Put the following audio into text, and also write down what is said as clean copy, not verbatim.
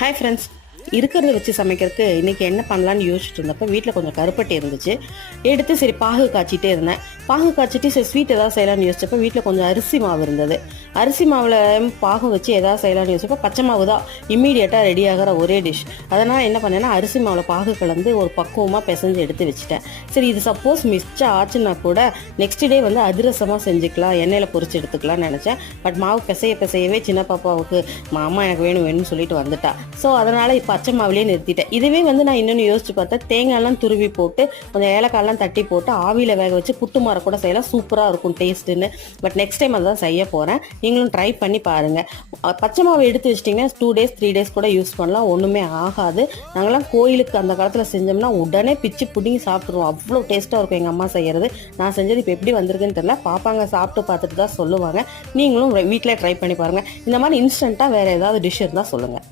Hi friends, இருக்கிறத வச்சு சமைக்கிறதுக்கு இன்றைக்கி என்ன பண்ணலான்னு யோசிச்சுட்டு இருந்தப்போ வீட்டில் கொஞ்சம் கருப்பட்டி இருந்துச்சு. எடுத்து சரி பாகு காய்ச்சிட்டே இருந்தேன். பாகு காய்ச்சிட்டு சரி ஸ்வீட் எதாவது செய்யலான்னு யோசிச்சப்போ வீட்டில் கொஞ்சம் அரிசி மாவு இருந்தது. அரிசி மாவில் பாகு வச்சு எதாவது செய்யலான்னு யோசிச்சப்போ பச்சை மாவு தான் இம்மீடியட்டாக ரெடி ஆகிற ஒரே டிஷ். அதனால் என்ன பண்ணேன்னா அரிசி மாவில் பாகு கலந்து ஒரு பக்குவமாக பிசைஞ்சு எடுத்து வச்சுட்டேன். சரி இது சப்போஸ் மிச்சம் ஆச்சுன்னா கூட நெக்ஸ்ட் டே வந்து அதிரசமாக செஞ்சுக்கலாம், எண்ணெயில் பொரிச்சு எடுத்துக்கலாம்னு நினச்சேன். பட் மாவு பிசையவே சின்ன பாப்பாவுக்கு அம்மா எனக்கு வேணும்னு சொல்லிட்டு வந்துட்டா. ஸோ அதனால் இப்போ பச்சை மாவுலேயே நிறுத்திட்டேன். இதுவே வந்து நான் இன்னொன்று யோசிச்சு பார்த்தேன், தேங்காயெல்லாம் துருவி போட்டு கொஞ்சம் ஏலக்காயெல்லாம் தட்டி போட்டு ஆவியில் வேக வச்சு புட்டு மாற கூட செய்யலாம், சூப்பராக இருக்கும் டேஸ்ட்டுன்னு. பட் நெக்ஸ்ட் டைம் அதை தான் செய்ய போகிறேன். நீங்களும் ட்ரை பண்ணி பாருங்கள். பச்சை மாவு எடுத்து வச்சிட்டிங்கன்னா 2 days 3 days கூட யூஸ் பண்ணலாம், ஒன்றுமே ஆகாது. நாங்களாம் கோயிலுக்கு அந்த காலத்தில் செஞ்சோம்னா உடனே பிச்சு பிடிங்கி சாப்பிட்ருவோம், அவ்வளோ டேஸ்ட்டாக இருக்கும் எங்கள் அம்மா செய்கிறது. நான் செஞ்சது இப்போ எப்படி வந்திருக்குன்னு தெரியல, பாப்பாங்க சாப்பிட்டு பார்த்துட்டு தான் சொல்லுவாங்க. நீங்களும் வீட்டில் ட்ரை பண்ணி பாருங்கள். இந்த மாதிரி இன்ஸ்டண்ட்டாக வேறு ஏதாவது டிஷ் இருந்தால் சொல்லுங்கள்.